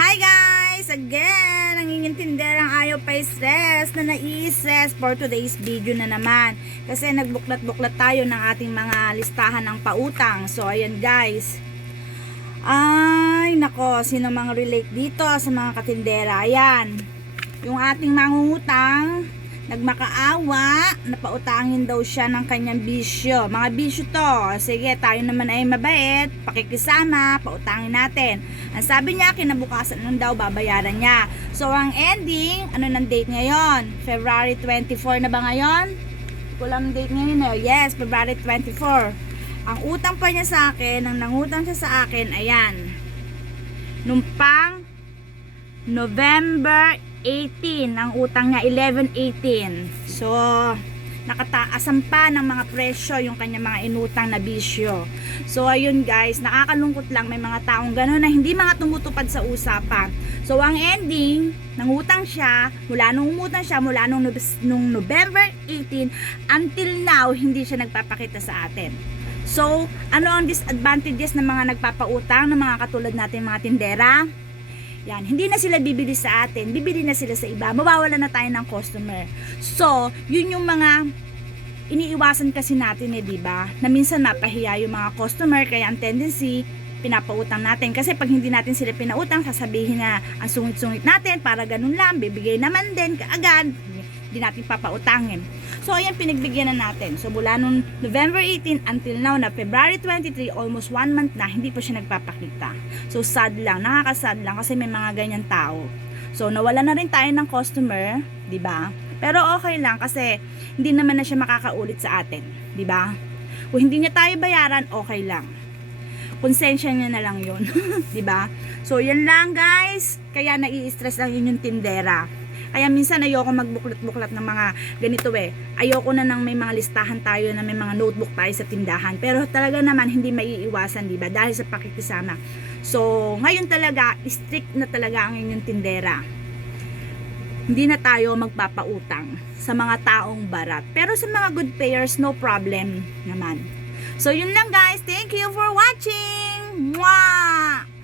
Hi guys! Again, ang inintinderang ayaw pa stress na nai-stress for today's video na naman. Kasi nagbuklat-buklat tayo ng ating mga listahan ng pautang. So, ayan guys. Ay, nako, sino mga relate dito sa mga katindera? Ayan, yung ating mangungutang, nagmakaawa, napautangin daw siya ng kanyang bisyo. Mga bisyo to. Sige, tayo naman ay mabait, pakikisama, pautangin natin. Ang sabi niya, kinabukasan lang daw babayaran niya. So, ang ending, ano ng date ngayon? February 24 na ba ngayon? Kulang date ngayon eh. Yes, February 24. Ang utang pa niya sa akin, ang nangutang siya sa akin, ayan. Nung pang November 18, ang utang niya 11-18. So, nakataasan pa ng mga presyo yung kanya mga inutang na bisyo. So, ayun guys, nakakalungkot lang may mga taong gano'n na hindi mga tumutupad sa usapan. So, ang ending, nangutang siya, mula nung umutang siya, mula nung November 18, until now, hindi siya nagpapakita sa atin. So, ano ang disadvantages ng mga nagpapautang, ng mga katulad natin mga tindera? Yan, hindi na sila bibili sa atin, bibili na sila sa iba, mawawala na tayo ng customer. So, yun yung mga iniiwasan kasi natin di ba? Na minsan mapahiya yung mga customer, kaya ang tendency, pinapautang natin. Kasi pag hindi natin sila pinautang, sasabihin na ang sungit-sungit natin, para ganun lang, bibigay naman din kaagad, hindi natin papautangin. So, ayan, pinagbigyan na natin. So, mula nung November 18 until now na February 23, almost 1 month na, hindi pa siya nagpapakita. So, sad lang, nakakasad lang kasi may mga ganyan tao. So, nawala na rin tayo ng customer, di ba? Pero okay lang kasi hindi naman na siya makakaulit sa atin, di ba? Kung hindi niya tayo bayaran, okay lang. Konsensya niya na lang yun, di ba? So, yan lang guys. Kaya nai-stress lang yun yung tindera. Kaya minsan ayoko magbuklat-buklat ng mga ganito eh. Ayoko na nang may mga listahan tayo na may mga notebook tayo sa tindahan. Pero talaga naman hindi maiiwasan, di ba? Dahil sa pakikisama. So, ngayon talaga, strict na talaga ang inyong tindera. Hindi na tayo magpapautang sa mga taong barat. Pero sa mga good payers, no problem naman. So, yun lang guys. Thank you for watching! Mwah!